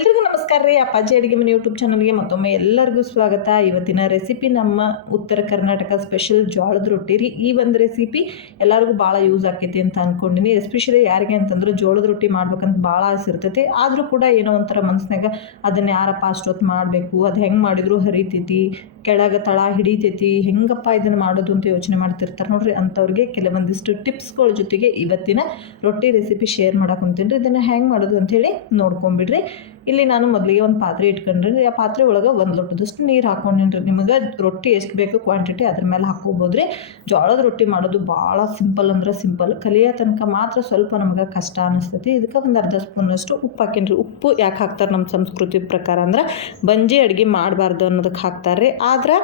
ಎಲ್ರಿಗೂ ನಮಸ್ಕಾರ ರೀ. ಅಪ್ಪಾಜಿ ಅಡುಗೆ ಮನೆ ಯೂಟ್ಯೂಬ್ ಚಾನಲ್ಗೆ ಮತ್ತೊಮ್ಮೆ ಎಲ್ಲರಿಗೂ ಸ್ವಾಗತ. ಇವತ್ತಿನ ರೆಸಿಪಿ ನಮ್ಮ ಉತ್ತರ ಕರ್ನಾಟಕ ಸ್ಪೆಷಲ್ ಜೋಳದ ರೊಟ್ಟಿ ರೀ. ಈ ಒಂದು ರೆಸಿಪಿ ಎಲ್ಲರಿಗೂ ಭಾಳ ಯೂಸ್ ಆಕೈತಿ ಅಂತ ಅಂದ್ಕೊಂಡಿನಿ ಎಸ್ಪೆಷಲಿ ಯಾರಿಗೆ ಅಂತಂದ್ರೆ ಜೋಳದ ರೊಟ್ಟಿ ಮಾಡ್ಬೇಕಂತ ಭಾಳ ಆಸೆ ಇರ್ತೈತಿ. ಆದರೂ ಕೂಡ ಏನೋ ಒಂಥರ ಮನಸ್ಸಿನಾಗ ಅದನ್ನ ಯಾರಪ್ಪ ಅಷ್ಟೊತ್ತು ಮಾಡಬೇಕು, ಅದು ಹೆಂಗೆ ಮಾಡಿದ್ರು ಹರಿತೈತಿ ಕೆಳಗೆ ತಳ ಹಿಡಿತೈತಿ, ಹೆಂಗಪ್ಪ ಇದನ್ನು ಮಾಡೋದು ಅಂತ ಯೋಚನೆ ಮಾಡ್ತಿರ್ತಾರೆ ನೋಡ್ರಿ. ಅಂಥವ್ರಿಗೆ ಕೆಲವೊಂದಿಷ್ಟು ಟಿಪ್ಸ್ಗಳ ಜೊತೆಗೆ ಇವತ್ತಿನ ರೊಟ್ಟಿ ರೆಸಿಪಿ ಶೇರ್ ಮಾಡಕ್ಕೆ ಕುಂತೀನಿ ಇದನ್ನು ಹೆಂಗೆ ಮಾಡೋದು ಅಂಥೇಳಿ ನೋಡ್ಕೊಂಬಿಡ್ರಿ. ಇಲ್ಲಿ ನಾನು ಮೊದಲಿಗೆ ಒಂದು ಪಾತ್ರೆ ಇಟ್ಕೊಂಡ್ರಿ ಆ ಪಾತ್ರೆ ಒಳಗೆ ಒಂದು ಲೋಟದಷ್ಟು ನೀರು ಹಾಕೊಂಡಿನ್ರಿ. ನಿಮಗೆ ರೊಟ್ಟಿ ಎಷ್ಟು ಬೇಕು ಕ್ವಾಂಟಿಟಿ ಅದ್ರ ಮೇಲೆ ಹಾಕೋಬೋದು ರೀ ಜೋಳದ ರೊಟ್ಟಿ ಮಾಡೋದು ಭಾಳ ಸಿಂಪಲ್ ಅಂದ್ರೆ ಸಿಂಪಲ್. ಕಲಿಯೋ ತನಕ ಮಾತ್ರ ಸ್ವಲ್ಪ ನಮ್ಗೆ ಕಷ್ಟ ಅನಿಸ್ತೈತಿ. ಇದಕ್ಕೆ ಒಂದು ಅರ್ಧ ಸ್ಪೂನಷ್ಟು ಉಪ್ಪು ಹಾಕಿನ್ರಿ. ಉಪ್ಪು ಯಾಕೆ ಹಾಕ್ತಾರೆ ನಮ್ಮ ಸಂಸ್ಕೃತಿ ಪ್ರಕಾರ ಅಂದ್ರೆ, ಬಂಜಿ ಅಡುಗೆ ಮಾಡಬಾರ್ದು ಅನ್ನೋದಕ್ಕೆ ಹಾಕ್ತಾರೆ ಆದ್ರೆ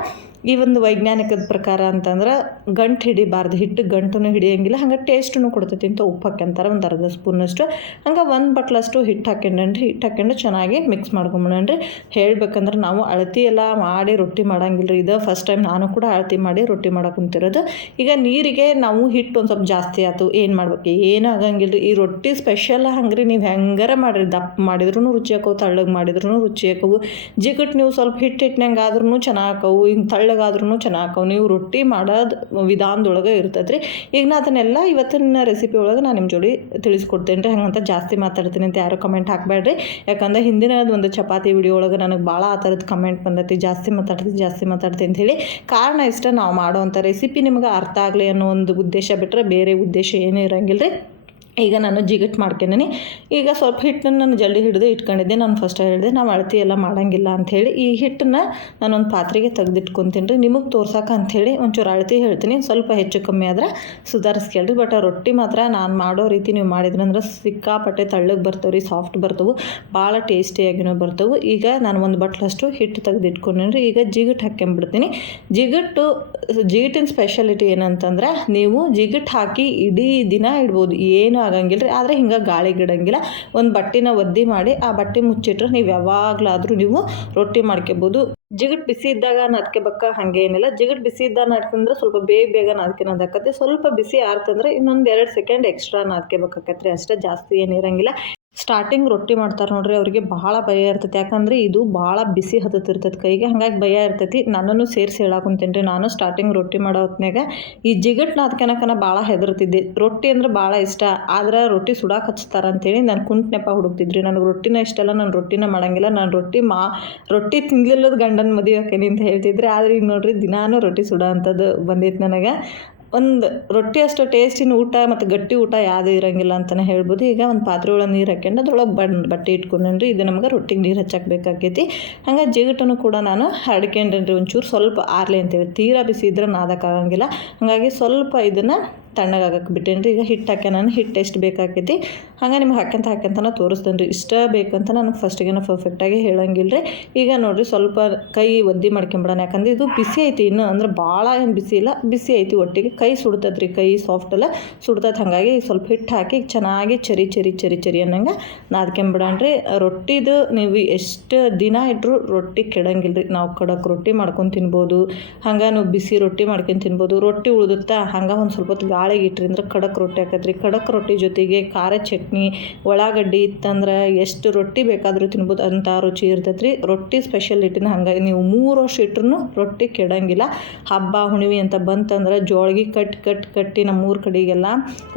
ಈ ಒಂದು ವೈಜ್ಞಾನಿಕದ ಪ್ರಕಾರ ಅಂತಂದ್ರೆ ಗಂಟು ಹಿಡಿಬಾರ್ದು, ಹಿಟ್ಟು ಗಂಟು ಹಿಡಿಯಂಗಿಲ್ಲ, ಹಂಗೆ ಟೇಸ್ಟೂ ಕೊಡ್ತೈತಿ ಅಂತ ಉಪ್ಪು ಹಾಕ್ಯಂತಾರೆ ಒಂದು ಅರ್ಧ ಸ್ಪೂನಷ್ಟು. ಹಂಗೆ ಒಂದು ಬಟ್ಲಷ್ಟು ಹಿಟ್ಟು ಹಾಕ್ಯಂಡ್ರಿ ಹಿಟ್ಟು ಹಾಕ್ಯಂಡು ಚೆನ್ನಾಗಿ ಮಿಕ್ಸ್ ಮಾಡ್ಕೊಂಬಿಡಣ್ರಿ ಹೇಳ್ಬೇಕಂದ್ರೆ ನಾವು ಅಳತಿ ಎಲ್ಲ ಮಾಡಿ ರೊಟ್ಟಿ ಮಾಡಂಗಿಲ್ಲ ಇದು ಫಸ್ಟ್ ಟೈಮ್ ನಾನು ಕೂಡ ಅಳತಿ ಮಾಡಿ ರೊಟ್ಟಿ ಮಾಡಕ್ಕೆ ಈಗ ನೀರಿಗೆ ನಾವು ಹಿಟ್ಟು ಒಂದು ಸ್ವಲ್ಪ ಜಾಸ್ತಿ ಆಯ್ತು ಏನು ಮಾಡ್ಬೇಕು? ಏನೂ ಆಗಂಗಿಲ್ಲ ರೀ ಈ ರೊಟ್ಟಿ ಸ್ಪೆಷಲ್ ಹಂಗ್ರಿ, ನೀವು ಹೆಂಗಾರ ಮಾಡಿರಿ, ದಪ್ಪ ಮಾಡಿದ್ರೂ ರುಚಿ ಹಾಕವು ತಳ್ಳಗೆ ಮಾಡಿದ್ರೂ ರುಚಿ ಹಾಕವು ಜಿಗಟ್ ನೀವು ಸ್ವಲ್ಪ ಹಿಟ್ಟು ಹಿಟ್ಟಿನಂಗೆ ಆದ್ರೂ ಚೆನ್ನಾಗಿ ಹಾಕವು ಹಿಂಗೆ ತಳ್ಳಗಾದ್ರೂ ಚೆನ್ನಾಗಿ ನೀವು ರೊಟ್ಟಿ ಮಾಡೋದು ವಿಧಾನದೊಳಗೆ ಇರ್ತೈತೆ ರೀ ಈಗ ನಾ ಅದನ್ನೆಲ್ಲ ಇವತ್ತಿನ ರೆಸಿಪಿ ಒಳಗೆ ನಾನು ನಿಮ್ಮ ಜೋಡಿ ತಿಳಿಸ್ಕೊಡ್ತೇನೆ ರೀ ಹಂಗಂತ ಜಾಸ್ತಿ ಮಾತಾಡ್ತೀನಿ ಅಂತ ಯಾರು ಕಮೆಂಟ್ ಹಾಕಬೇಡ್ರಿ. ಯಾಕಂದ್ರೆ ಹಿಂದಿನ ಒಂದು ಚಪಾತಿ ವಿಡಿಯೋ ಒಳಗೆ ನನಗೆ ಭಾಳ ಆ ಥರದ ಕಮೆಂಟ್ ಬಂದೈತಿ. ಜಾಸ್ತಿ ಮಾತಾಡ್ತೀನಿ ಜಾಸ್ತಿ ಮಾತಾಡ್ತೀನಿ ಅಂತ ಹೇಳಿ. ಕಾರಣ ಇಷ್ಟ, ನಾವು ಮಾಡೋವಂಥ ರೆಸಿಪಿ ನಿಮ್ಗೆ ಅರ್ಥ ಆಗಲಿ ಅನ್ನೋ ಒಂದು ಉದ್ದೇಶ ಬಿಟ್ಟರೆ ಬೇರೆ ಉದ್ದೇಶ ಏನೂ ಇರಂಗಿಲ್ಲ ರೀ ಈಗ ನಾನು ಜಿಗಟ್ ಮಾಡ್ಕೊಂಡೀನಿ. ಈಗ ಸ್ವಲ್ಪ ಹಿಟ್ಟನ್ನು ನಾನು ಜಲ್ದಿ ಹಿಡಿದು ಇಟ್ಕೊಂಡಿದ್ದೆ. ನಾನು ಫಸ್ಟ್ ಹೇಳಿದೆ, ನಾವು ಅಳತಿ ಎಲ್ಲ ಮಾಡೋಂಗಿಲ್ಲ ಅಂಥೇಳಿ. ಈ ಹಿಟ್ಟನ್ನು ನಾನೊಂದು ಪಾತ್ರೆಗೆ ತೆಗೆದಿಟ್ಕೊತೀನಿ ರೀ. ನಿಮಗೆ ತೋರ್ಸಕ್ಕೆ ಅಂಥೇಳಿ ಒಂಚೂರು ಅಳತಿ ಹೇಳ್ತೀನಿ. ಸ್ವಲ್ಪ ಹೆಚ್ಚು ಕಮ್ಮಿ ಆದ್ರೆ ಸುಧಾರಿಸ್ಕೇಳ್ರಿ. ಬಟ್ ಆ ರೊಟ್ಟಿ ಮಾತ್ರ ನಾನು ಮಾಡೋ ರೀತಿ ನೀವು ಮಾಡಿದ್ರೆ ಅಂದ್ರೆ ಸಿಕ್ಕಾಪಟ್ಟೆ ತಳ್ಳಗೆ ಬರ್ತವೆ ರೀ ಸಾಫ್ಟ್ ಬರ್ತವೆ. ಭಾಳ ಟೇಸ್ಟಿಯಾಗಿನೂ ಬರ್ತವೆ. ಈಗ ನಾನು ಒಂದು ಬಟ್ಲಷ್ಟು ಹಿಟ್ಟು ತೆಗೆದಿಟ್ಕೊಂಡೀನಿ ರೀ. ಈಗ ಜಿಗಟ್ ಹಾಕ್ಕೊಂಬಿಡ್ತೀನಿ ಜಿಗಟ್ಟು, ಜಿಗಟಿನ ಸ್ಪೆಷಾಲಿಟಿ ಏನಂತಂದ್ರೆ ನೀವು ಜಿಗಟ್ ಹಾಕಿ ಇಡೀ ದಿನ ಇಡ್ಬೋದು. ಏನು ಆಗಂಗಿಲ್ಲ ರೀ. ಆದರೆ ಹಿಂಗೆ ಗಾಳಿ ಗಿಡಂಗಿಲ್ಲ. ಒಂದು ಬಟ್ಟೆನ ಒದ್ದಿ ಮಾಡಿ ಆ ಬಟ್ಟೆ ಮುಚ್ಚಿಟ್ರೆ ನೀವು ಯಾವಾಗಲಾದರೂ ನೀವು ರೊಟ್ಟಿ ಮಾಡ್ಕೊಬೋದು. ಜಿಗಟ್ ಬಿಸಿ ಇದ್ದಾಗ ನಾದ್ಕೋಬೇಕ ಹಾಗೆ ಏನಿಲ್ಲ. ಜಿಗಟ್ ಬಿಸಿ ಇದ್ದಾಗ ನಾದ್ಕಂದ್ರೆ ಸ್ವಲ್ಪ ಬೇಗ ಬೇಗ ನಾದ್ಕೊಳೋದಾಕತ್ತೆ ಸ್ವಲ್ಪ ಬಿಸಿ ಆರ್ತಂದ್ರೆ ಇನ್ನೊಂದು ಎರಡು ಸೆಕೆಂಡ್ ಎಕ್ಸ್ಟ್ರಾ ನಾದ್ಕೋಬೇಕಾಕತ್ರಿ ಅಷ್ಟೇ ಜಾಸ್ತಿ ಏನಿರಂಗಿಲ್ಲ ಸ್ಟಾರ್ಟಿಂಗ್ ರೊಟ್ಟಿ ಮಾಡ್ತಾರೆ ನೋಡ್ರಿ, ಅವರಿಗೆ ಭಾಳ ಭಯ ಇರ್ತೈತಿ. ಯಾಕಂದ್ರೆ ಇದು ಭಾಳ ಬಿಸಿ ಹತ್ತತಿರ್ತೈತಿ ಕೈಗೆ ಹಂಗಾಗಿ ಭಯ ಇರ್ತೈತಿ. ನನ್ನನ್ನು ಸೇರಿಸಿ ಹೇಳಾಕುಂತೀನಿ ನಾನು ಸ್ಟಾರ್ಟಿಂಗ್ ರೊಟ್ಟಿ ಮಾಡೋ ಹೊತ್ನ್ಯಾಗ ಈ ಜಿಗಟ್ನ ಅದಕ್ಕೆನಕನ ಭಾಳ ಹೆದರ್ತಿದ್ದೆ. ರೊಟ್ಟಿ ಅಂದ್ರೆ ಭಾಳ ಇಷ್ಟ. ಆದ್ರೆ ರೊಟ್ಟಿ ಸುಡಾಕ್ ಹಚ್ತಾರೆ ಅಂತೇಳಿ ನಾನು ಕುಂಟ್ನೆಪ್ಪ ನೆಪ ಹುಡುಕ್ತಿದ್ರಿ. ನನಗೆ ರೊಟ್ಟಿನ ಇಷ್ಟ ಅಲ್ಲ ನಾನು ರೊಟ್ಟಿನ ಮಾಡಂಗಿಲ್ಲ. ನಾನು ರೊಟ್ಟಿ ಮಾ, ರೊಟ್ಟಿ ತಿನ್ಲಿಲ್ಲದ ಗಂಡನ ಮದುವೆ ಹಾಕೇನಿ ಅಂತ ಹೇಳ್ತಿದ್ರೆ. ಆದ್ರೆ ಈಗ ನೋಡ್ರಿ ದಿನಾನು ರೊಟ್ಟಿ ಸುಡೋ ಅಂಥದ್ದು ಬಂದಿತ್ತು ನನಗೆ. ಒಂದು ರೊಟ್ಟಿ ಅಷ್ಟು ಟೇಸ್ಟಿನ ಊಟ ಮತ್ತು ಗಟ್ಟಿ ಊಟ ಯಾವುದೂ ಇರೋಂಗಿಲ್ಲ ಅಂತಲೇ ಹೇಳ್ಬೋದು. ಈಗ ಒಂದು ಪಾತ್ರೆ ಒಳಗೆ ನೀರು ಹಾಕ್ಯಂಡು ಅದ್ರೊಳಗೆ ಬಣ್ಣ ಬಟ್ಟೆ ಇಟ್ಕೊಂಡ್ರಿ ಇದು ನಮ್ಗೆ ರೊಟ್ಟಿಗೆ ನೀರು ಹಚ್ಚಕ್ಕೆ ಹಂಗೆ ಜಿಗಟನ್ನು ಕೂಡ ನಾನು ಹರಡ್ಕೊಂಡ್ರಿ ಒಂಚೂರು ಸ್ವಲ್ಪ ಆರ್ಲಿ ಅಂತೇಳಿ, ತೀರಾ ಬಿಸಿ ಇದ್ರೆ ನಾದಕ್ಕಾಗಂಗಿಲ್ಲ ಹಾಗಾಗಿ ಸ್ವಲ್ಪ ಇದನ್ನು ತಣ್ಣಗಾಗಕ್ಕೆ ಬಿಟ್ಟೇನಿ ರೀ ಈಗ ಹಿಟ್ಟು ಹಾಕ್ಯ ನಾನು, ಹಿಟ್ಟು ಎಷ್ಟು ಬೇಕಾಕೈತಿ? ಹಂಗೆ ನಿಮ್ಗೆ ಹಾಕ್ಯಂತ ಹಾಕ್ಯಂತನ ತೋರಿಸ್ತೇನೆ ರೀ ಇಷ್ಟ ಬೇಕಂತ ನಾನು ಫಸ್ಟಿಗೆ ಪರ್ಫೆಕ್ಟಾಗಿ ಹೇಳಂಗಿಲ್ಲ ರೀ ಈಗ ನೋಡಿರಿ ಸ್ವಲ್ಪ ಕೈ ಒದ್ದಿ ಮಾಡ್ಕೊಂಬಿಡೋಣ. ಯಾಕಂದ್ರೆ ಇದು ಬಿಸಿ ಐತಿ ಇನ್ನು, ಅಂದ್ರೆ ಭಾಳ ಏನು ಬಿಸಿ ಇಲ್ಲ, ಬಿಸಿ ಐತಿ ಒಟ್ಟಿಗೆ. ಕೈ ಸುಡ್ತೈತೆ ರೀ ಕೈ ಸಾಫ್ಟ್ ಎಲ್ಲ ಸುಡ್ತೈತೆ. ಹಾಗಾಗಿ ಸ್ವಲ್ಪ ಹಿಟ್ಟು ಹಾಕಿ ಚೆನ್ನಾಗಿ ಚರಿ ಚರಿ ಚರಿ ಚರಿ ಅನ್ನಂಗೆ ನಾದ್ಕೊಂಬಿಡೋಣ ರೀ ರೊಟ್ಟಿದು ನೀವು ಎಷ್ಟು ದಿನ ಇಟ್ಟರು ರೊಟ್ಟಿ ಕೆಡಂಗಿಲ್ಲ ರೀ ನಾವು ಕಡಕ್ ರೊಟ್ಟಿ ಮಾಡ್ಕೊಂಡು ತಿನ್ಬೋದು. ಹಂಗೆ ನೀವು ಬಿಸಿ ರೊಟ್ಟಿ ಮಾಡ್ಕೊಂಡು ತಿನ್ಬೋದು. ರೊಟ್ಟಿ ಉಳಿದುತ್ತಾ? ಹಂಗೆ ಒಂದು ಸ್ವಲ್ಪ ಹೊತ್ತು ಗಾಳಿಗೆ ಇಟ್ರಿ ಅಂದ್ರೆ ಖಡಕ್ ರೊಟ್ಟಿ ಆಕತ್ರಿ. ಖಡಕ್ ರೊಟ್ಟಿ ಜೊತೆಗೆ ಖಾರ ಚಟ್ನಿ, ಉಳ್ಳಾಗಡ್ಡಿ ಇತ್ತಂದ್ರೆ ಎಷ್ಟು ರೊಟ್ಟಿ ಬೇಕಾದರೂ ತಿನ್ಬೋದು ಅಂಥ ರುಚಿ ಇರ್ತೈತೆ ರೀ ರೊಟ್ಟಿ ಸ್ಪೆಷಲಿಟಿನ ಹಂಗಾಗಿ ನೀವು ಮೂರು ವರ್ಷ ಇಟ್ರೂ ರೊಟ್ಟಿ ಕೆಡಂಗಿಲ್ಲ. ಹಬ್ಬ ಹುಣಿವಿ ಅಂತ ಬಂತಂದ್ರೆ ಜೋಳಿಗೆ ಕಟ್ ಕಟ್, ಕಟ್ಟಿ ನಮ್ಮ ಊರ ಕಡೆಗೆಲ್ಲ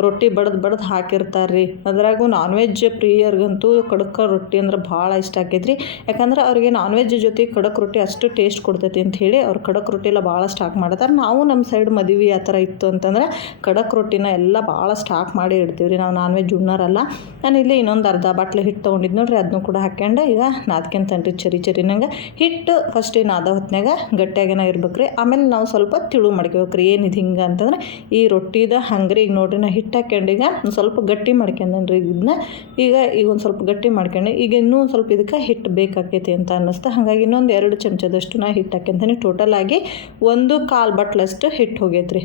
ರೊಟ್ಟಿ ಬಡ್ದು ಬಡ್ದು ಹಾಕಿರ್ತಾರೆ ರೀ ಅದ್ರಾಗೂ ನಾನ್ ವೆಜ್ ಪ್ರಿಯರ್ಗಂತೂ ಕಡಕ ರೊಟ್ಟಿ ಅಂದ್ರೆ ಭಾಳ ಇಷ್ಟ ಆಕೈತ್ರಿ. ಯಾಕಂದ್ರೆ ಅವ್ರಿಗೆ ನಾನ್ ವೆಜ್ ಜೊತೆ ಖಡಕ್ ರೊಟ್ಟಿ ಅಷ್ಟು ಟೇಸ್ಟ್ ಕೊಡ್ತೈತಿ ಅಂತ ಹೇಳಿ ಅವ್ರು ಖಡಕ್ ರೊಟ್ಟಿ ಎಲ್ಲ ಭಾಳ ಸ್ಟಾಕ್ ಮಾಡ್ತಾರೆ. ನಾವು ನಮ್ಮ ಸೈಡ್ ಮದುವೆ ಆ ಥರ ಇತ್ತು ಅಂತಂದ್ರೆ ಕಡಕ್ ರೊಟ್ಟಿನ ಎಲ್ಲ ಭಾಳ ಸ್ಟಾಕ್ ಮಾಡಿ ಇಡ್ತೀವಿ ರೀ ನಾವು ನಾನ್ ವೆಜ್ ಉಣ್ಣರಲ್ಲ ನಾನು ಇಲ್ಲಿ ಇನ್ನೊಂದು ಅರ್ಧ ಬಾಟ್ಲಿ ಹಿಟ್ಟು ತೊಗೊಂಡಿದ್ದು ನೋಡ್ರಿ ಅದನ್ನು ಕೂಡ ಹಾಕ್ಯಂಡು. ಈಗ ನಾದ್ಕೊಂತನ್ರಿ ಚರಿ ಚರಿ ನಂಗೆ. ಹಿಟ್ಟು ಫಸ್ಟ್ ನಾದ ಹೊತ್ನ್ಯಾಗ ಗಟ್ಟಿಯಾಗೇನ ಇರ್ಬೇಕು ರೀ ಆಮೇಲೆ ನಾವು ಸ್ವಲ್ಪ ತಿಳು ಮಾಡ್ಕೋಬೇಕು ರೀ ಏನಿದು ಹಿಂಗೆ ಅಂತಂದ್ರೆ. ಈ ರೊಟ್ಟಿದ ಹಂಗ್ರಿ ಈಗ ನೋಡ್ರಿ ನಾ ಹಿಟ್ಟು ಹಾಕ್ಯಂಡು ಈಗ ಸ್ವಲ್ಪ ಗಟ್ಟಿ ಮಾಡ್ಕೊಂಡನ್ರಿ ಇದನ್ನ ಈಗ ಈಗ ಒಂದು ಸ್ವಲ್ಪ ಗಟ್ಟಿ ಮಾಡ್ಕೊಂಡು ಈಗ ಇನ್ನೂ ಒಂದು ಸ್ವಲ್ಪ ಇದಕ್ಕೆ ಹಿಟ್ಟು ಬೇಕಾಕೈತಿ ಅಂತ ಅನ್ನಿಸ್ತು. ಹಾಗಾಗಿ ಇನ್ನೊಂದು ಎರಡು ಚಮಚದಷ್ಟು ನಾ ಹಿಟ್ಟು ಹಾಕ್ಯಂತೀನಿ. ಟೋಟಲ್ ಆಗಿ ಒಂದು ಕಾಲು ಬಟ್ಲಷ್ಟು ಹಿಟ್ಟು ಹೋಗೈತೆ ರೀ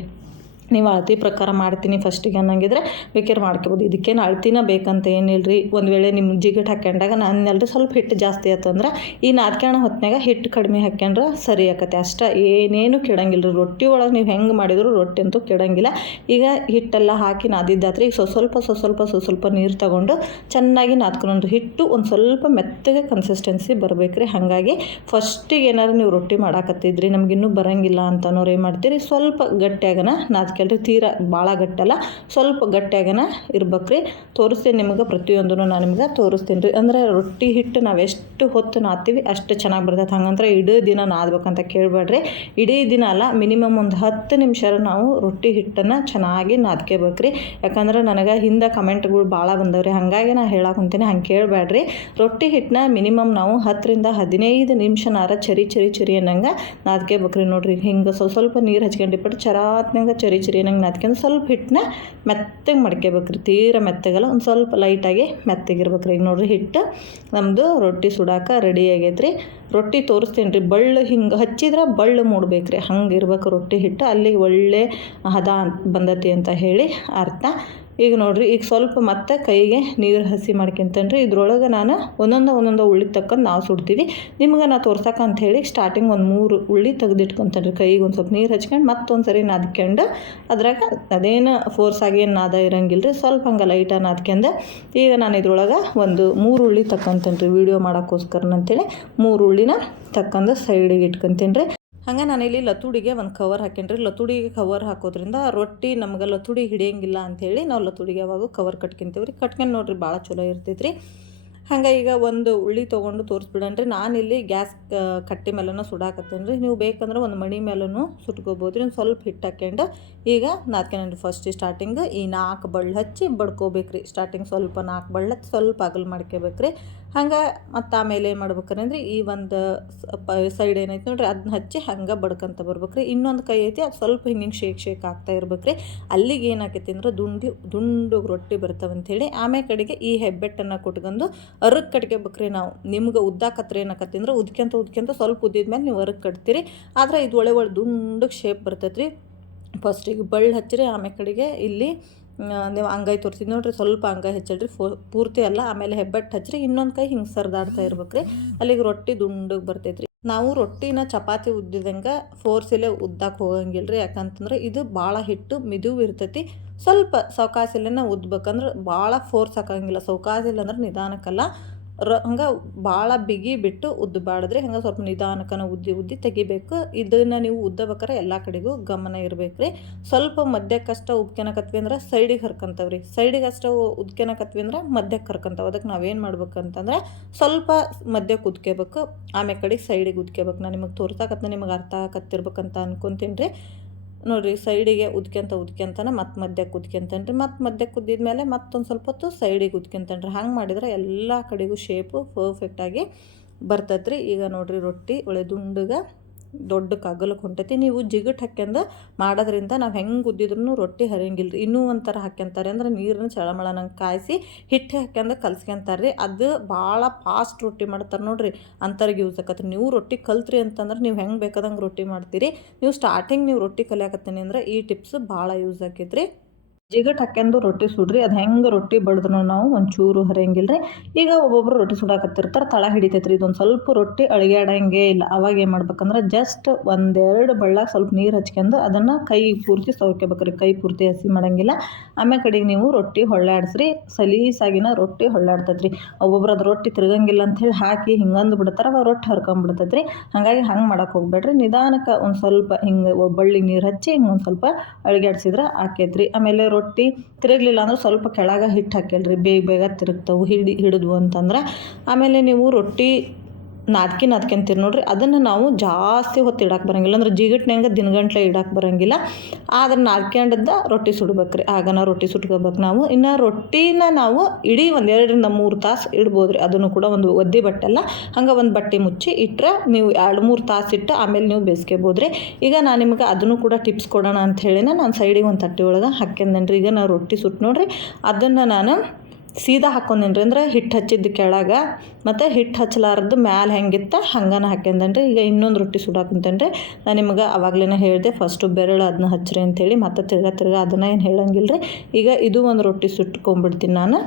ನೀವು ಅಳತಿ ಪ್ರಕಾರ ಮಾಡ್ತೀನಿ ಫಸ್ಟಿಗೆ ಅನ್ನಂಗಿದ್ರೆ ಬೇಕಾದ್ರೆ ಮಾಡ್ಕೋಬೋದು. ಇದಕ್ಕೇನು ಅಳ್ತಿನ ಬೇಕಂತ ಏನಿಲ್ಲ ರೀ ಒಂದು ವೇಳೆ ನಿಮ್ಮ ಜಿಗಟ್ ಹಾಕ್ಯಂಡಾಗ ನಾನು ಅಲ್ರಿ ಸ್ವಲ್ಪ ಹಿಟ್ಟು ಜಾಸ್ತಿ ಆತಂದ್ರೆ ಈ ನಾದ್ಕ್ಯಾಣ ಹೊತ್ತಿನಾಗ ಹಿಟ್ಟು ಕಡಿಮೆ ಹಾಕ್ಯಂಡ್ರೆ ಸರಿ ಆಕತ್ತೆ. ಅಷ್ಟೇ ಏನೇನು ಕೆಡಂಗಿಲ್ಲ ರೊಟ್ಟಿ ಒಳಗೆ ನೀವು ಹೆಂಗೆ ಮಾಡಿದ್ರು ರೊಟ್ಟಿ ಅಂತೂ ಕೆಡಂಗಿಲ್ಲ. ಈಗ ಹಿಟ್ಟೆಲ್ಲ ಹಾಕಿ ನಾದಿದ್ದಾತ್ರಿ. ಈಗ ಸ್ವಲ್ಪ ಸ್ವಲ್ಪ ಸ್ವ ಸ್ವಲ್ಪ ಸ್ವಲ್ಪ ನೀರು ತಗೊಂಡು ಚೆನ್ನಾಗಿ ನಾದ್ಕೊಂಡು ಹಿಟ್ಟು ಒಂದು ಸ್ವಲ್ಪ ಮೆತ್ತಗೆ ಕನ್ಸಿಸ್ಟೆನ್ಸಿ ಬರಬೇಕ್ರಿ. ಹಾಗಾಗಿ ಫಸ್ಟಿಗೆ ಏನಾದ್ರು ನೀವು ರೊಟ್ಟಿ ಮಾಡಾಕತ್ತಿದ್ರಿ ನಮಗಿನ್ನೂ ಬರಂಗಿಲ್ಲ ಅಂತನೋರು ಏನು ಮಾಡ್ತೀರಿ? ಸ್ವಲ್ಪ ಗಟ್ಟಿಯಾಗನ ನಾದ್ಕೊಳ್ರಿ ತೀರಾ ಭಾಳ ಗಟ್ಟಲ್ಲ, ಸ್ವಲ್ಪ ಗಟ್ಟಿಯಾಗನ ಇರ್ಬೇಕ್ರಿ. ತೋರಿಸ್ತೀನಿ ನಿಮಗೆ ಪ್ರತಿಯೊಂದೂ ನಾನು ನಿಮ್ಗೆ ತೋರಿಸ್ತೀನಿ ರೀ. ಅಂದರೆ ರೊಟ್ಟಿ ಹಿಟ್ಟು ನಾವು ಎಷ್ಟು ಹೊತ್ತು ನಾದ್ತೀವಿ ಅಷ್ಟು ಚೆನ್ನಾಗಿ ಬರ್ತೈತೆ. ಹಂಗಂದ್ರೆ ಇಡೀ ದಿನ ನಾದ್ಬೇಕಂತ ಕೇಳಬೇಡ್ರಿ ಇಡೀ ದಿನ ಅಲ್ಲ, ಮಿನಿಮಮ್ ಒಂದು ಹತ್ತು ನಿಮಿಷ ನಾವು ರೊಟ್ಟಿ ಹಿಟ್ಟನ್ನು ಚೆನ್ನಾಗಿ ನಾದ್ಕೋಬೇಕ್ರಿ. ಯಾಕಂದ್ರೆ ನನಗೆ ಹಿಂದೆ ಕಮೆಂಟ್ಗಳು ಭಾಳ ಬಂದವ್ರಿ. ಹಾಗಾಗಿ ನಾನು ಹೊಂತೀನಿ ಹಂಗೆ ಕೇಳಬೇಡ್ರಿ ರೊಟ್ಟಿ ಹಿಟ್ಟನ್ನ ಮಿನಿಮಮ್ ನಾವು ಹತ್ತರಿಂದ ಹದಿನೈದು ನಿಮಿಷನಾರ ಚರಿ ಚರಿ ಚರಿ ಅನ್ನಂಗೆ ನಾದ್ಕೋಬೇಕ್ರಿ ನೋಡ್ರಿ. ಹಿಂಗೆ ಸ್ವಲ್ಪ ಸ್ವಲ್ಪ ನೀರು ಹಚ್ಕೊಂಡಿಬಿಟ್ಟು ಚರಾತ್ನಂಗೆ ಚರಿ ಚರಿ ಅನ್ನಂಗೆ ನಾದ್ಕೊಂಡು ಸ್ವಲ್ಪ ಹಿಟ್ಟನ್ನ ಮೆತ್ತಗೆ ಮಾಡ್ಕೋಬೇಕ್ರಿ. ತೀರ ಮೆತ್ತಗಲ್ಲ, ಒಂದು ಸ್ವಲ್ಪ ಲೈಟಾಗಿ ಮೆತ್ತಗಿರ್ಬೇಕ್ರಿ. ಈಗ ನೋಡಿರಿ ಹಿಟ್ಟು ನಮ್ಮದು ರೊಟ್ಟಿ ಸುಡಾಕ ರೆಡಿ ಆಗೈತೆ ರೀ ರೊಟ್ಟಿ ತೋರಿಸ್ತೀನಿ ರೀ ಬಳ್ಳು ಹಿಂಗೆ ಹಚ್ಚಿದ್ರೆ ಬಳ್ಳು ಮೂಡ್ಬೇಕ್ರಿ. ಹಂಗೆ ಇರ್ಬೇಕು ರೊಟ್ಟಿ ಹಿಟ್ಟು. ಅಲ್ಲಿಗೆ ಒಳ್ಳೆ ಹದ ಬಂದತಿ ಅಂತ ಹೇಳಿ ಅರ್ಥ. ಈಗ ನೋಡಿರಿ, ಈಗ ಸ್ವಲ್ಪ ಮತ್ತೆ ಕೈಗೆ ನೀರು ಹಸಿ ಮಾಡ್ಕೊಂತನ್ರಿ. ಇದ್ರೊಳಗೆ ನಾನು ಒಂದೊಂದು ಒಂದೊಂದು ಉಳ್ಳಿ ತಕ್ಕಂದು ನಾವು ಸುಡ್ತೀವಿ. ನಿಮ್ಗೆ ನಾ ತೋರ್ಸಕ್ಕೆ ಅಂತ ಹೇಳಿ ಸ್ಟಾರ್ಟಿಂಗ್ ಒಂದು ಮೂರು ಉಳ್ಳಿ ತೆಗೆದಿಟ್ಕೊಂತೇನೆ ರೀ ಕೈಗೆ. ಒಂದು ಸ್ವಲ್ಪ ನೀರು ಹಚ್ಕೊಂಡು ಮತ್ತೊಂದು ಸರಿ ನಾದ್ಕೊಂಡು ಅದ್ರಾಗ ಅದೇನು ಫೋರ್ಸ್ ಆಗಿ ಏನು ನಾದ ಇರಂಗಿಲ್ಲ ರೀ ಸ್ವಲ್ಪ ಹಂಗೆ ಲೈಟಾಗಿ ನಾದ್ಕೊಂಡು ಈಗ ನಾನು ಇದ್ರೊಳಗೆ ಒಂದು ಮೂರು ಉಳ್ಳಿ ತಕ್ಕಂತೇನೆ ರೀ ವೀಡಿಯೋ ಮಾಡೋಕ್ಕೋಸ್ಕರ ಅಂತೇಳಿ ಮೂರು ಉಳ್ಳಿನ ತಕ್ಕಂದು ಸೈಡಿಗೆ ಇಟ್ಕೊಂತೀನಿ ರೀ ಹಂಗೆ ನಾನಿಲ್ಲಿ ಲತುಡಿಗೆ ಒಂದು ಕವರ್ ಹಾಕೇನಿ ರೀ ಲತುಡಿಗೆ ಕವರ್ ಹಾಕೋದ್ರಿಂದ ರೊಟ್ಟಿ ನಮ್ಗೆ ಲತುಡಿ ಹಿಡಿಯಂಗಿಲ್ಲ ಅಂಥೇಳಿ ನಾವು ಲತುಡಿಗೆ ಯಾವಾಗ ಕವರ್ ಕಟ್ಕೊಂತೀವಿ ರೀ ಕಟ್ಕೊಂಡು ನೋಡ್ರಿ ಭಾಳ ಚಲೋ ಇರ್ತೈತೆ ರೀ ಹಂಗೆ ಈಗ ಒಂದು ಉಳ್ಳಿ ತೊಗೊಂಡು ತೋರಿಸ್ಬಿಡಣ್ರಿ ನಾನಿಲ್ಲಿ ಗ್ಯಾಸ್ ಕಟ್ಟಿ ಮೇಲೂ ಸುಡಾಕತ್ತೇನೆ ರೀ ನೀವು ಬೇಕಂದ್ರೆ ಒಂದು ಮಣಿ ಮೇಲೂ ಸುಟ್ಕೋಬೋದು ರೀ ಸ್ವಲ್ಪ ಹಿಟ್ಟು ಹಾಕ್ಯಂಡು ಈಗ ನಾದ್ಕೊಂಡ್ರಿ ಫಸ್ಟ್ ಸ್ಟಾರ್ಟಿಂಗ್ ಈ ನಾಲ್ಕು ಬಳ್ಳು ಹಚ್ಚಿ ಬಡ್ಕೋಬೇಕು ರೀ ಸ್ಟಾರ್ಟಿಂಗ್ ಸ್ವಲ್ಪ ನಾಲ್ಕು ಬಳ್ಳು ಹಚ್ಚಿ ಸ್ವಲ್ಪ ಅಗಲ್ ಮಾಡ್ಕೋಬೇಕು ರೀ ಹಂಗೆ ಮತ್ತು ಆಮೇಲೆ ಏನು ಮಾಡ್ಬೇಕ್ರಿ ಈ ಒಂದು ಸೈಡ್ ಏನೈತೆ ನೋಡ್ರಿ ಅದನ್ನ ಹಚ್ಚಿ ಹಂಗೆ ಬಡ್ಕೊಂತ ಬರ್ಬೇಕ್ರಿ. ಇನ್ನೊಂದು ಕೈ ಐತಿ ಅದು ಸ್ವಲ್ಪ ಹಿಂಗೆ ಶೇಕ್ ಶೇಕ್ ಆಗ್ತಾ ಇರ್ಬೇಕ್ರಿ. ಅಲ್ಲಿಗೆ ಏನಾಕೈತಿ ಅಂದ್ರೆ ದುಂಡಿ ದುಂಡು ರೊಟ್ಟಿ ಬರ್ತಾವಂಥೇಳಿ ಆಮೇಲೆ ಕಡೆಗೆ ಈ ಹೆಬ್ಬೆಟ್ಟನ್ನು ಕೊಟ್ಕೊಂಡು ಅರಕ್ಕೆ ಕಟ್ಕೋಬೇಕ್ರಿ ನಾವು. ನಿಮ್ಗೆ ಉದ್ದಾಕತ್ರ ಏನಾಕತ್ತಿ ಅಂದ್ರೆ ಉದ್ಕ್ಯಂತ ಉದ್ಕ್ಯಂತ ಸ್ವಲ್ಪ ಉದ್ದಿದ್ಮೇಲೆ ನೀವು ಅರಕ್ಕೆ ಕಟ್ತೀರಿ. ಆದರೆ ಇದು ಒಳ್ಳೆ ಒಳ್ಳೆ ದುಂಡಗೆ ಶೇಪ್ ಬರ್ತೈತ್ರಿ. ಫಸ್ಟಿಗೆ ಬಳ್ಳಿ ಹಚ್ಚಿರಿ ಆಮೇಲೆ ಕಡೆಗೆ ಇಲ್ಲಿ ನೀವು ಅಂಗೈ ತೋರಿಸಿದ್ ನೋಡ್ರಿ, ಸ್ವಲ್ಪ ಅಂಗೈ ಹೆಚ್ಚಿಡ್ರಿ ಫೋ, ಪೂರ್ತಿ ಅಲ್ಲ, ಆಮೇಲೆ ಹೆಬ್ಬೆಟ್ಟು ಹಚ್ಚಿರಿ, ಇನ್ನೊಂದು ಕೈ ಹಿಂಗೆ ಸರ್ದಾಡ್ತಾ ಇರ್ಬೇಕ್ರಿ. ಅಲ್ಲಿಗೆ ರೊಟ್ಟಿ ದುಂಡಗೆ ಬರ್ತೈತ್ರಿ. ನಾವು ರೊಟ್ಟಿನ ಚಪಾತಿ ಉದ್ದಿದಂಗೆ ಫೋರ್ಸಿಲೆ ಉದ್ದಕ್ಕೆ ಹೋಗಂಗಿಲ್ಲ ರೀ ಯಾಕಂತಂದ್ರೆ ಇದು ಭಾಳ ಹಿಟ್ಟು, ಮಿದುವು ಇರ್ತೈತಿ. ಸ್ವಲ್ಪ ಸೌಕಾಸಿಲೆನ ಉದ್ದಬೇಕಂದ್ರೆ ಭಾಳ ಫೋರ್ಸ್ ಹಾಕಂಗಿಲ್ಲ. ಸೌಕಾಸಿಲ್ಲ ಅಂದ್ರೆ ನಿಧಾನಕ್ಕಲ್ಲ. ರ, ಹಂಗೆ ಭಾಳ ಬಿಗಿ ಬಿಟ್ಟು ಉದ್ದಬಾರ್ದ್ರಿ ಹಂಗೆ ಸ್ವಲ್ಪ ನಿಧಾನಕ್ಕನ ಉದ್ದಿ ಉದ್ದಿ ತೆಗಿಬೇಕು. ಇದನ್ನು ನೀವು ಉದ್ದಬೇಕಾರೆ ಎಲ್ಲ ಕಡೆಗೂ ಗಮನ ಇರಬೇಕು ರೀ ಸ್ವಲ್ಪ ಮಧ್ಯಕ್ಕಷ್ಟ ಉದ್ಕೆನಕತ್ವಿ ಅಂದ್ರೆ ಸೈಡಿಗೆ ಹರ್ಕಂತವ್ರಿ. ಸೈಡಿಗೆ ಅಷ್ಟ ಉದ್ಕೆನಕತ್ವಿ ಅಂದ್ರೆ ಮಧ್ಯಕ್ಕೆ ಹರ್ಕಂತವ. ಅದಕ್ಕೆ ನಾವೇನು ಮಾಡ್ಬೇಕಂತಂದ್ರೆ ಸ್ವಲ್ಪ ಮಧ್ಯಕ್ಕೆ ಉದ್ಕೋಬೇಕು. ಆಮೇಲೆ ಕಡೆಗೆ ಸೈಡಿಗೆ ಉದ್ಕೋಬೇಕು. ನಾನು ನಿಮಗೆ ತೋರ್ಸಾಕತ್ತ ನಿಮಗೆ ಅರ್ಥ ಆಗತ್ತಿರ್ಬೇಕಂತ ಅನ್ಕೊಂತೀನಿ ರೀ ನೋಡಿರಿ ಸೈಡಿಗೆ ಉದ್ಕೊಂತ ಉದ್ಕೊಂತಾನೆ ಮತ್ತು ಮಧ್ಯಕ್ಕೆ ಉದ್ಕೊಂತಾನೆ ರೀ ಮತ್ತು ಮಧ್ಯಕ್ಕೆ ಕುದ್ದಿದ ಮತ್ತೊಂದು ಸ್ವಲ್ಪ ಹೊತ್ತು ಸೈಡಿಗೆ ಉದ್ಕೊಂತಾನೆ ರೀ ಹಂಗೆ ಮಾಡಿದ್ರೆ ಎಲ್ಲ ಕಡೆಗೂ ಶೇಪು ಪರ್ಫೆಕ್ಟಾಗಿ ಬರ್ತೈತೆ ರೀ ಈಗ ನೋಡಿರಿ ರೊಟ್ಟಿ ಒಳ್ಳೆ ದುಂಡಗೆ ದೊಡ್ಡ ಕಗ್ಗಲಕ್ಕೆ ಹೊಂಟೈತಿ ನೀವು ಜಿಗಟ್ ಹಾಕ್ಯಂದ ಮಾಡೋದ್ರಿಂದ ನಾವು ಹೆಂಗೆ ಉದ್ದಿದ್ರು ರೊಟ್ಟಿ ಹರಿಯಂಗಿಲ್ಲ ರೀ ಇನ್ನೂ ಒಂಥರ ಹಾಕ್ಯಂತಾರೆ ಅಂದ್ರೆ ನೀರನ್ನ ಚಳಮಳನಂಗೆ ಕಾಯಿಸಿ ಹಿಟ್ಟು ಹಾಕ್ಯಂದ ಕಲ್ಸ್ಕೊಂತಾರೆ ರೀ ಅದು ಭಾಳ ಫಾಸ್ಟ್ ರೊಟ್ಟಿ ಮಾಡ್ತಾರೆ ನೋಡಿರಿ ಅಂಥವ್ರಿಗೆ ಯೂಸ್ ಆಕತ್ತೆ ನೀವು ರೊಟ್ಟಿ ಕಲ್ತ್ರಿ ಅಂತಂದ್ರೆ ನೀವು ಹೆಂಗೆ ಬೇಕಾದಂಗೆ ರೊಟ್ಟಿ ಮಾಡ್ತೀರಿ. ನೀವು ಸ್ಟಾರ್ಟಿಂಗ್ ನೀವು ರೊಟ್ಟಿ ಕಲಿಯಾಕತ್ತೀನಿ ಅಂದ್ರೆ ಈ ಟಿಪ್ಸ್ ಭಾಳ ಯೂಸ್ ಆಕೈತ್ರಿ. ಜಿಗಟ್ ಹಾಕ್ಯಂದು ರೊಟ್ಟಿ ಸುಡ್ರಿ, ಅದು ಹೆಂಗೆ ರೊಟ್ಟಿ ಬಡ್ದ್ರು ನಾವು ಒಂಚೂರು ಹರಿಯಂಗಿಲ್ಲ ರೀ ಈಗ ಒಬ್ಬೊಬ್ರು ರೊಟ್ಟಿ ಸುಡಾಕತ್ತಿರ್ತಾರೆ, ತಳ ಹಿಡಿತೈತ್ರಿ. ಇದೊಂದು ಸ್ವಲ್ಪ ರೊಟ್ಟಿ ಅಳಿಗಾಡಂಗೆ ಇಲ್ಲ. ಅವಾಗ ಏನು ಮಾಡ್ಬೇಕಂದ್ರೆ ಜಸ್ಟ್ ಒಂದೆರಡು ಬಳ್ಳಾಗ ಸ್ವಲ್ಪ ನೀರು ಹಚ್ಕೊಂಡು ಅದನ್ನು ಕೈ ಪೂರ್ತಿ ಸೌರ್ಕೋಬೇಕ್ರಿ ಕೈ ಪೂರ್ತಿ ಹಸಿ ಮಾಡಂಗಿಲ್ಲ. ಆಮೇಲೆ ಕಡೆಗೆ ನೀವು ರೊಟ್ಟಿ ಹೊಳ್ಳಾಡಿಸ್ರಿ. ಸಲೀಸಾಗಿನ ರೊಟ್ಟಿ ಹೊಳ್ಳಾಡ್ತೈತ್ರಿ. ಒಬ್ಬೊಬ್ರು ಅದು ರೊಟ್ಟಿ ತಿರ್ಗಂಗಿಲ್ಲ ಅಂಥೇಳಿ ಹಾಕಿ ಹಿಂಗಂದು ಬಿಡ್ತಾರೆ, ಅವಾಗ ರೊಟ್ಟಿ ಹರ್ಕೊಂಬಿಡ್ತೈತೆ ರೀ ಹಾಗಾಗಿ ಹಂಗೆ ಮಾಡಕ್ಕೆ ಹೋಗ್ಬೇಡ್ರಿ. ನಿಧಾನಕ್ಕೆ ಒಂದು ಸ್ವಲ್ಪ ಹಿಂಗೆ ಬಳ್ಳಿ ನೀರು ಹಚ್ಚಿ ಹಿಂಗೆ ಒಂದು ಸ್ವಲ್ಪ ಅಳಿಗಾಡ್ಸಿದ್ರೆ ಆಕೈತ್ರಿ. ಆಮೇಲೆ ರೊಟ್ಟಿ ತಿರುಗಲಿಲ್ಲ ಅಂದ್ರೆ ಸ್ವಲ್ಪ ಕೆಳಗೆ ಹಿಟ್ಟು ಹಾಕ್ಯಲ್ರಿ ಬೇಗ ಬೇಗ ತಿರುಗ್ತವೆ, ಹಿಡಿ ಹಿಡಿದ್ವು ಅಂತಂದ್ರೆ ಆಮೇಲೆ ನೀವು ರೊಟ್ಟಿ ನಾದ್ಕಿ ನಾದ್ಕೊಂತೀರಿ ನೋಡ್ರಿ, ಅದನ್ನು ನಾವು ಜಾಸ್ತಿ ಹೊತ್ತು ಇಡಕ್ಕೆ ಬರೋಂಗಿಲ್ಲ. ಅಂದ್ರೆ ಜಿಗಟ್ನ್ಯಾಗ ದಿನಗಂಟ್ಲೆ ಇಡಕ್ಕೆ ಬರೋಂಗಿಲ್ಲ. ಆದ್ರೆ ನಾದ್ಕೊಂಡದ್ದ ರೊಟ್ಟಿ ಸುಡ್ಬೇಕು ರೀ ನಾವು ರೊಟ್ಟಿ ಸುಟ್ಕೋಬೇಕು ನಾವು. ಇನ್ನು ರೊಟ್ಟಿನ ನಾವು ಇಡೀ ಒಂದು ಎರಡರಿಂದ ಮೂರು ತಾಸು ಇಡ್ಬೋದು ರೀ ಅದನ್ನು ಕೂಡ ಒಂದು ಒದ್ದೆ ಬಟ್ಟೆಲ್ಲ ಹಂಗೆ ಒಂದು ಬಟ್ಟೆ ಮುಚ್ಚಿ ಇಟ್ಟರೆ ನೀವು ಎರಡು ಮೂರು ತಾಸು ಇಟ್ಟು ಆಮೇಲೆ ನೀವು ಬೇಯಿಸ್ಕೋಬೋದು ರೀ ಈಗ ನಾನು ನಿಮಗೆ ಅದನ್ನು ಕೂಡ ಟಿಪ್ಸ್ ಕೊಡೋಣ ಅಂತ ಹೇಳಿನ ನಾನು ಸೈಡಿಗೆ ಒಂದು ತಟ್ಟೆ ಒಳಗೆ ಹಾಕ್ಯಂದೇನೆ ರೀ ಈಗ ನಾವು ರೊಟ್ಟಿ ಸುಟ್ಟು ನೋಡ್ರಿ. ಅದನ್ನು ನಾನು ಸೀದಾ ಹಾಕ್ಕೊಂಡೇನ್ರಿ ಅಂದ್ರೆ ಹಿಟ್ಟು ಹಚ್ಚಿದ್ದ ಕೆಳಗೆ, ಮತ್ತು ಹಿಟ್ಟು ಹಚ್ಚಲಾರ್ದು ಮ್ಯಾಲೆ ಹೆಂಗಿತ್ತ ಹಂಗನ ಹಾಕ್ಯಂದನ್ರಿ. ಈಗ ಇನ್ನೊಂದು ರೊಟ್ಟಿ ಸುಡಾಕಂತೇನ್ರಿ ನಾನು ನಿಮ್ಗೆ ಅವಾಗಲೇ ಹೇಳಿದೆ ಫಸ್ಟು ಬೆರಳು ಅದನ್ನ ಹಚ್ಚ್ರಿ ಅಂತೇಳಿ, ಮತ್ತು ತಿರ್ಗಾ ತಿರ್ಗಾ ಅದನ್ನ ಏನು ಹೇಳಂಗಿಲ್ಲ ಈಗ ಇದು ಒಂದು ರೊಟ್ಟಿ ಸುಟ್ಕೊಂಬಿಡ್ತೀನಿ ನಾನು.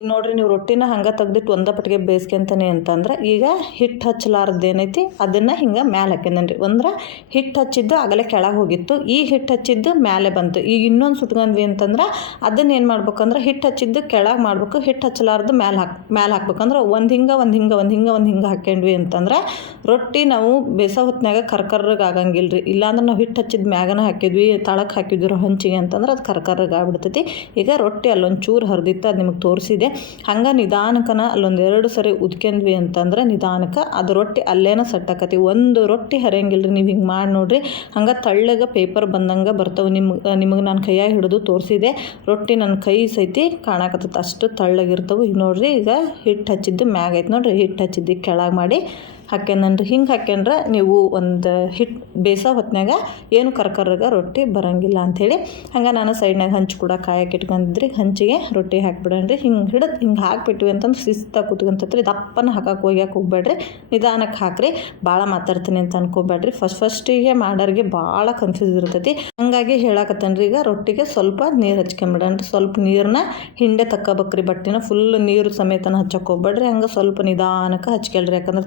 ನೋಡ್ರಿ ನೀವು ರೊಟ್ಟಿನ ಹಂಗೆ ತೆಗ್ದಿಟ್ಟು ಒಂದ ಪಟ್ಟಿಗೆ ಬೇಯಿಸ್ಕೊಂತಾನೆ ಅಂತಂದ್ರೆ ಈಗ ಹಿಟ್ಟು ಹಚ್ಚಲಾರ್ದು ಏನೈತಿ ಅದನ್ನು ಹಿಂಗೆ ಮ್ಯಾಲೆ ಹಾಕ್ಯಂದನ್ರಿ. ಅಂದ್ರೆ ಹಿಟ್ಟು ಹಚ್ಚಿದ್ದು ಆಗಲೇ ಕೆಳಗೆ ಹೋಗಿತ್ತು. ಈ ಹಿಟ್ಟು ಹಚ್ಚಿದ್ದು ಮ್ಯಾಲೆ ಬಂತು. ಈಗ ಇನ್ನೊಂದು ಸುಟ್ಕೊಂಡ್ವಿ ಅಂತಂದ್ರೆ ಅದನ್ನ ಏನು ಮಾಡ್ಬೇಕಂದ್ರೆ ಹಿಟ್ಟು ಹಚ್ಚಿದ್ದು ಕೆಳಗೆ ಮಾಡ್ಬೇಕು, ಹಿಟ್ಟು ಹಚ್ಚಲಾರ್ದು ಮ್ಯಾಲೆ ಹಾಕ್, ಮ್ಯಾಲೆ ಹಾಕ್ಬೇಕಂದ್ರೆ ಒಂದು ಹಿಂಗೆ ಒಂದು ಹಿಂಗೆ ಒಂದು ಹಿಂಗೆ ಒಂದು ಹಿಂಗೆ ಹಾಕ್ಯಂಡ್ವಿ ಅಂತಂದ್ರೆ ರೊಟ್ಟಿ ನಾವು ಬೇಸೋ ಹೊತ್ನ್ಯಾಗ ಕರ್ಕರ್ರಿಗೆ ಆಗಂಗಿಲ್ಲ ಇಲ್ಲಾಂದ್ರೆ ನಾವು ಹಿಟ್ಟು ಹಚ್ಚಿದ ಮ್ಯಾಗನ ಹಾಕಿದ್ವಿ ತಳಕ್ಕೆ ಹಾಕಿದ್ವಿ ಹಂಚಿಗೆ ಅಂತಂದ್ರೆ ಅದು ಕರ್ಕರ್ರಿಗೆ ಆಗ್ಬಿಡ್ತೈತಿ. ಈಗ ರೊಟ್ಟಿ ಅಲ್ಲೊಂದು ಚೂರು ಹರಿದಿತ್ತು, ಅದು ನಿಮಗೆ ತೋರಿಸಿದೆ. ಹಂಗೆ ನಿಧಾನಕನ ಅಲ್ಲೊಂದು ಎರಡು ಸರಿ ಉದ್ಕೊಂಡ್ವಿ ಅಂತಂದ್ರೆ ನಿಧಾನಕ ಅದು ರೊಟ್ಟಿ ಅಲ್ಲೇನ ಸಟ್ಟಾಕತಿ. ಒಂದು ರೊಟ್ಟಿ ಹರಿಯಂಗಿಲ್ಲ ನೀವು ಹಿಂಗೆ ಮಾಡಿ ನೋಡ್ರಿ. ಹಂಗೆ ತಳ್ಳಗೆ ಪೇಪರ್ ಬಂದಂಗೆ ಬರ್ತವೆ. ನಿಮ್ಗೆ ನಿಮಗೆ ನಾನು ಕೈಯಾಗ ಹಿಡಿದು ತೋರಿಸಿದೆ. ರೊಟ್ಟಿ ನನ್ನ ಕೈ ಸೈತಿ ಕಾಣಕತ್ತೈತೆ. ಅಷ್ಟು ತಳ್ಳಗಿರ್ತವೆ ಈಗ ನೋಡ್ರಿ, ಈಗ ಹಿಟ್ಟು ಹಚ್ಚಿದ್ದು ಮ್ಯಾಗೈತೆ ನೋಡ್ರಿ. ಹಿಟ್ಟು ಹಚ್ಚಿದ್ದು ಕೆಳಗೆ ಮಾಡಿ ಹಾಕ್ಯಂದ್ರಿ ಹಿಂಗೆ ಹಾಕ್ಯಂಡ್ರೆ ನೀವು ಒಂದು ಹಿಟ್ಟು ಬೇಸೋ ಹೊತ್ನ್ಯಾಗ ಏನು ಕರ್ಕರ್ಗ ರೊಟ್ಟಿ ಬರಂಗಿಲ್ಲ ಅಂಥೇಳಿ ಹಂಗೆ ನಾನು ಸೈಡ್ನಾಗ ಹಂಚು ಕೂಡ ಕಾಯಕ್ಕೆ ಇಟ್ಕೊಂಡಿದ್ರಿ ಹಂಚಿಗೆ ರೊಟ್ಟಿ ಹಾಕ್ಬಿಡಣ್ರಿ ಹಿಂಗೆ ಹಿಡಿದು ಹಿಂಗೆ ಹಾಕ್ಬಿಟ್ವಿ ಅಂತಂದ್ರೆ ಶಿಸ್ತ ಕೂತ್ಕೊಂತತ್ರಿ. ದಪ್ಪನ ಹಾಕಕ್ಕೆ ಹೋಗ್ಯಾಕೆ ಹೋಗ್ಬೇಡ್ರಿ ನಿಧಾನಕ್ಕೆ ಹಾಕ್ರಿ. ಭಾಳ ಮಾತಾಡ್ತೀನಿ ಅಂತ ಅನ್ಕೋಬೇಡ್ರಿ ಫಸ್ಟ್ ಫಸ್ಟಿಗೆ ಮಾಡೋರಿಗೆ ಭಾಳ ಕನ್ಫ್ಯೂಸ್ ಇರ್ತೈತಿ. ಹಂಗಾಗಿ ಹೇಳಕತ್ತೇನ್ರಿ ಈಗ ರೊಟ್ಟಿಗೆ ಸ್ವಲ್ಪ ನೀರು ಹಚ್ಕೊಂಬಿಡನ್ರಿ. ಸ್ವಲ್ಪ ನೀರನ್ನ ಹಿಂಡೆ ತಕ್ಕೋಬೇಕ್ರಿ. ಬಟ್ಟಿನ ಫುಲ್ ನೀರು ಸಮೇತನ ಹಚ್ಚಕ್ಕೆ ಹೋಗ್ಬೇಡ್ರಿ ಹಂಗೆ ಸ್ವಲ್ಪ ನಿಧಾನಕ್ಕೆ ಹಚ್ಕೊಳ್ರಿ. ಯಾಕಂದ್ರೆ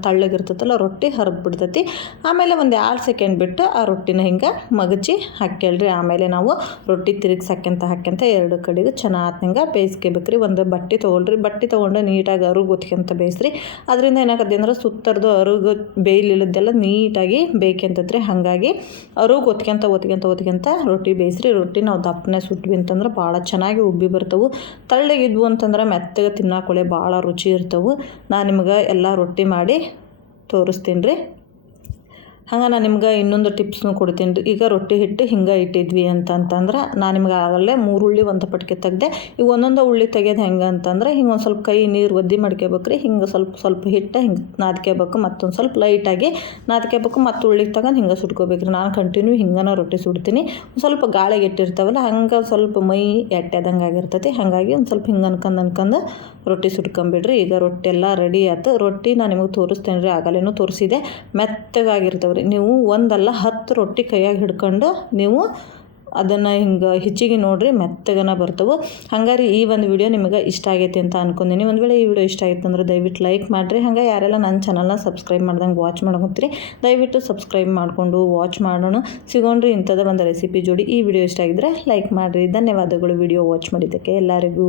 ತಳ್ಳಗಿರ್ತೈತಲ್ಲ ರೊಟ್ಟಿ ಹರಿದು ಬಿಡ್ತೈತಿ ಆಮೇಲೆ ಒಂದು ಎರಡು ಸೆಕೆಂಡ್ ಬಿಟ್ಟು ಆ ರೊಟ್ಟಿನ ಹಿಂಗೆ ಮಗಚಿ ಹಾಕ್ಯಳ್ರಿ. ಆಮೇಲೆ ನಾವು ರೊಟ್ಟಿ ತಿರುಗಿ ಹಾಕ್ಯಂತ ಹಾಕ್ಯಂತ ಎರಡು ಕಡೆಗೂ ಚೆನ್ನಾಗಿ ಹಿಂಗೆ ಬೇಯಿಸ್ಕೋಬೇಕ್ರಿ. ಒಂದು ಬಟ್ಟೆ ತೊಗೊಳ್ರಿ. ಬಟ್ಟೆ ತೊಗೊಂಡು ನೀಟಾಗಿ ಅರುಗು ಒತ್ಕೊಂತ ಬೇಯಿಸ್ರಿ. ಅದರಿಂದ ಏನಾಗತ್ತೆ ಅಂದ್ರೆ ಸುತ್ತರ್ದು ಅರುಗು ಬೇಯ್ಲಿಲ್ಲದೆಲ್ಲ ನೀಟಾಗಿ ಬೇಕೆಂತಂದ್ರೆ ಹಾಗಾಗಿ ಅರುಗು ಒತ್ಕೊಂತ ಒತ್ಕೊಂತ ಒತ್ಕೊಂತ ರೊಟ್ಟಿ ಬೇಯಿಸ್ರಿ. ರೊಟ್ಟಿ ನಾವು ದಪ್ಪನೆ ಸುಟ್ವಿ ಅಂತಂದ್ರೆ ಭಾಳ ಚೆನ್ನಾಗಿ ಉಬ್ಬಿ ಬರ್ತವೆ. ತಳ್ಳಗಿದ್ವು ಅಂತಂದ್ರೆ ಮೆತ್ತಗೆ ತಿನ್ನಾಕೊಳ್ಳೆ ಭಾಳ ರುಚಿ ಇರ್ತವೆ. ನಾನು ನಿಮ್ಗೆ ಎಲ್ಲ ರೊಟ್ಟಿ ಮಾಡಿ ತೋರಿಸ್ತೀನಿ ರೀ. ಹಂಗೆ ನಾನು ನಿಮ್ಗೆ ಇನ್ನೊಂದು ಟಿಪ್ಸ್ನು ಕೊಡ್ತೀನಿ ರೀ. ಈಗ ರೊಟ್ಟಿ ಹಿಟ್ಟು ಹಿಂಗೆ ಇಟ್ಟಿದ್ವಿ ಅಂತಂತಂದ್ರೆ ನಾನು ನಿಮ್ಗೆ ಆಗಲ್ಲೇ ಮೂರು ಉಳ್ಳಿ ಒಂದು ಪಟ್ಕೆ ತೆಗ್ದೆ, ಈಗ ಒಂದೊಂದು ಉಳ್ಳಿ ತೆಗೆಯೋದು ಹೆಂಗೆ ಅಂತಂದ್ರೆ ಹಿಂಗೆ ಒಂದು ಸ್ವಲ್ಪ ಕೈ ನೀರು ಒದ್ದಿ ಮಾಡ್ಕೋಬೇಕು ರೀ. ಹಿಂಗೆ ಸ್ವಲ್ಪ ಸ್ವಲ್ಪ ಹಿಟ್ಟು ಹಿಂಗೆ ನಾದ್ಕೋಬೇಕು ಮತ್ತೊಂದು ಸ್ವಲ್ಪ ಲೈಟಾಗಿ ನಾದ್ಕೋಬೇಕು ಮತ್ತು ಉಳ್ಳಿ ತಗೊಂಡು ಹಿಂಗೆ ಸುಟ್ಕೋಬೇಕು ರೀ. ನಾನು ಕಂಟಿನ್ಯೂ ಹಿಂಗೆ ರೊಟ್ಟಿ ಸುಡ್ತೀನಿ. ಒಂದು ಸ್ವಲ್ಪ ಗಾಳಿಗೆ ಇಟ್ಟಿರ್ತಾವಲ್ಲ ಹಂಗೆ ಸ್ವಲ್ಪ ಮೈ ಎಟ್ಟೆದಂಗೆ ಆಗಿರ್ತೈತಿ. ಹಾಗಾಗಿ ಒಂದು ಸ್ವಲ್ಪ ಹಿಂಗೆ ಅನ್ಕಂದು ಅನ್ಕಂದು ರೊಟ್ಟಿ ಸುಟ್ಕೊಂಬಿಡ್ರಿ. ಈಗ ರೊಟ್ಟಿ ಎಲ್ಲ ರೆಡಿ ಆಯ್ತು ರೊಟ್ಟಿ ನಾನು ನಿಮಗೆ ತೋರಿಸ್ತೇನೆ ರೀ. ಆಗಲೇನು ತೋರಿಸಿದೆ. ಮೆತ್ತಗಾಗಿರ್ತವೆ ನೀವು ಒಂದಲ್ಲ ಹತ್ತು ರೊಟ್ಟಿ ಕೈಯಾಗಿ ಹಿಡ್ಕೊಂಡು ನೀವು ಅದನ್ನು ಹಿಂಗೆ ಹೆಚ್ಚಿಗೆ ನೋಡಿರಿ ಮೆತ್ತಗನ ಬರ್ತವೆ. ಹಂಗಾರೆ ಈ ಒಂದು ವಿಡಿಯೋ ನಿಮಗೆ ಇಷ್ಟ ಆಗೈತಿ ಅಂತ ಅನ್ಕೊಂಡಿನಿ. ಒಂದು ವೇಳೆ ಈ ವಿಡಿಯೋ ಇಷ್ಟ ಆಗಿತ್ತು ಅಂದ್ರೆ ದಯವಿಟ್ಟು ಲೈಕ್ ಮಾಡಿರಿ. ಹಂಗೆ ಯಾರೆಲ್ಲ ನನ್ನ ಚಾನಲ್ನ ಸಬ್ಸ್ಕ್ರೈಬ್ ಮಾಡ್ದಂಗೆ ವಾಚ್ ಮಾಡ್ಕೊತೀರಿ ದಯವಿಟ್ಟು ಸಬ್ಸ್ಕ್ರೈಬ್ ಮಾಡಿಕೊಂಡು ವಾಚ್ ಮಾಡೋಣ. ಸಿಗೋಣ್ರಿ, ಇಂಥದ್ದು ಒಂದು ರೆಸಿಪಿ ಜೋಡಿ. ಈ ವಿಡಿಯೋ ಇಷ್ಟ ಆಗಿದ್ರೆ ಲೈಕ್ ಮಾಡಿರಿ. ಧನ್ಯವಾದಗಳು. ವಿಡಿಯೋ ವಾಚ್ ಮಾಡಿದ್ದಕ್ಕೆ ಎಲ್ಲರಿಗೂ.